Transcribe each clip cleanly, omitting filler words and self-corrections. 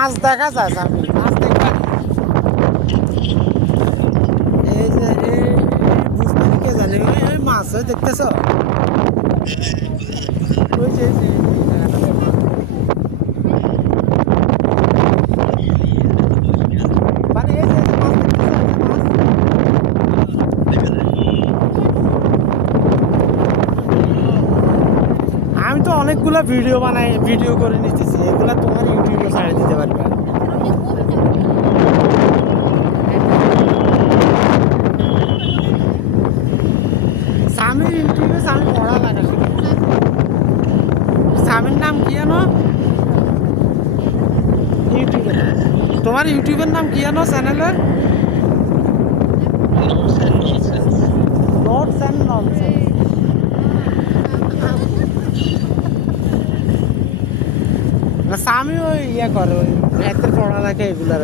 মাছ দেখা যায় আমি মাছ দেখবা এই যে বুঝতে কে জানে ওই মাছ ওই দেখতেছ ওই যে মানে এই যে মাছ আমি তো অনেকগুলো ভিডিও বানাই ভিডিও করে নিতেছি এগুলা তোমার ইউটিউবে ছাড়ে দিতে পারবে স্বামীর ইউটিউবে স্বামী পড়া লাগা স্বামীর নাম কি জানো ইউটিউবে তোমার ইউটিউবের নাম কি জানো চ্যানেলের নোটস অ্যান্ড ননসেন্স না স্বামী ওই ইয়ে করে ওই ম্যাথের পড়ালেখা এগুলার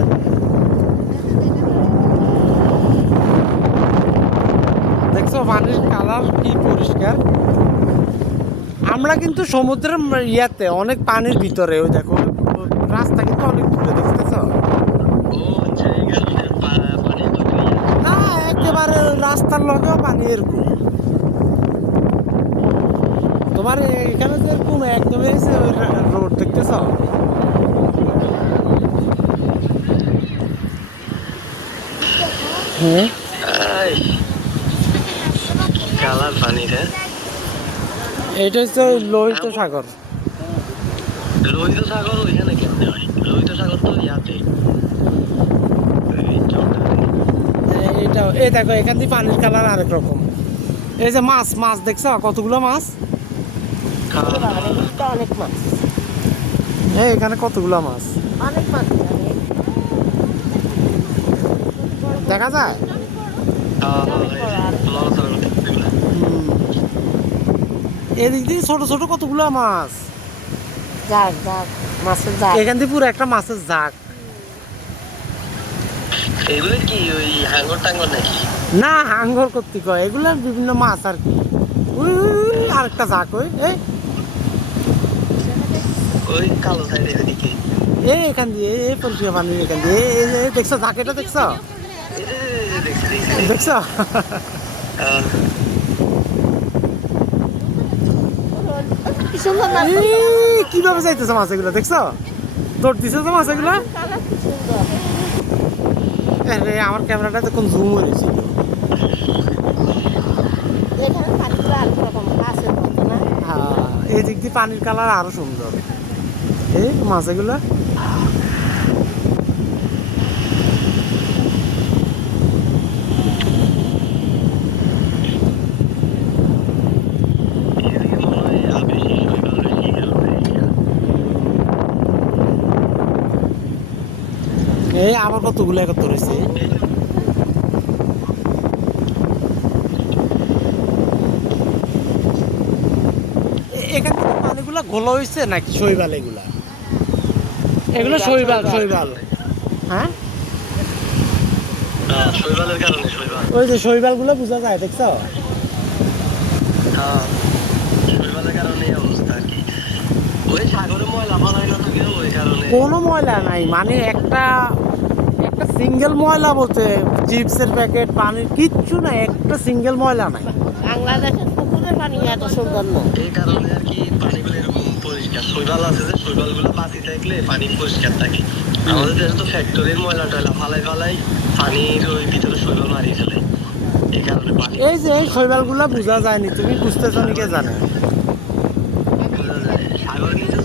দেখছো পানির কালার কি পরিষ্কার আমরা কিন্তু সমুদ্রের ইয়াতে অনেক পানির ভিতরে ওই দেখো রাস্তা কিন্তু অনেক দূরে দেখতেছো না একেবারে রাস্তার লগেও পানি এরকম তোমার এখানে যেরকম একদম এসে ওই রোড দেখতেছ হ্যাঁ কালার পানি রে এটা হচ্ছে লোহিত সাগর লোহিত সাগর ওইখানে কেমনে হয় লোহিত সাগর তো ইয়াতে এটা এই দেখো এখান থেকে পানির কালার আরেক রকম এই যে মাছ মাছ দেখছো কতগুলো মাছ অনেক মাছ হ্যাঁ এখানে কতগুলো মাছ অনেক মাছ দেখা যায় এদিক দিয়ে ছোট ছোট কতগুলো মাছ যাক যাক মাছের যাক এখান থেকে পুরো একটা মাছের ঝাঁক এগুলো কি ওই হাঙ্গর টাঙ্গর নাকি না হাঙ্গর করতে কয় এগুলো বিভিন্ন মাছ আর কি ওই আরেকটা ঝাঁক ওই ওই কালো সাইডে ওইদিকে এই এখান দিয়ে এই পরিষ্কার পানির এখান দিয়ে এই যে দেখছো ঝাঁকেটা দেখছো দেখছো কি সুন্দর মাছ কিভাবে যাইতেছে মাছ এগুলো দেখছো দৌড় দিছে তো মাছ এগুলো কালার কি সুন্দর আরে আমার ক্যামেরাটা তো কোন জুম হয়েছিল এখানে পানিগুলো আর রকম মাছের মতো না হ্যাঁ এই দিক দিয়ে পানির কালার আরো সুন্দর এই মাছ এগুলো এই আবার কতগুলো একত্র হয়েছে এখান থেকে পানিগুলো ঘোলা হয়েছে নাকি শৈবাল এগুলা এগুলো শৈবাল শৈবাল হ্যাঁ শৈবালের কারণে শৈবাল ওই যে শৈবাল গুলো বোঝা যায় দেখছো শৈবালের কারণে এই অবস্থা আর কি ওই সাগরে ময়লা ফেলাই না তো কেউ ওই কারণে কোনো ময়লা নাই মানে একটা একটা সিঙ্গেল ময়লা বলতে চিপসের প্যাকেট পানির কিচ্ছু নাই একটা সিঙ্গেল ময়লা নাই বাংলাদেশের পুকুরের পানি এত সুন্দর না এই কারণে আর কি পানিগুলো এরকম পরিষ্কার শৈবাল আছে যে শৈবালগুলো বাঁচি থাকলে পানি পরিষ্কার থাকে আমাদের দেশে তো ফ্যাক্টরির ময়লা টয়লা ফালাই পানির ওই ভিতরে শৈবাল মারিয়ে ফেলে এই কারণে পানি এই যে এই শৈবাল গুলা বোঝা যায়নি তুমি বুঝতেছো নাকি জানে বোঝা যায় সাগরের নিচে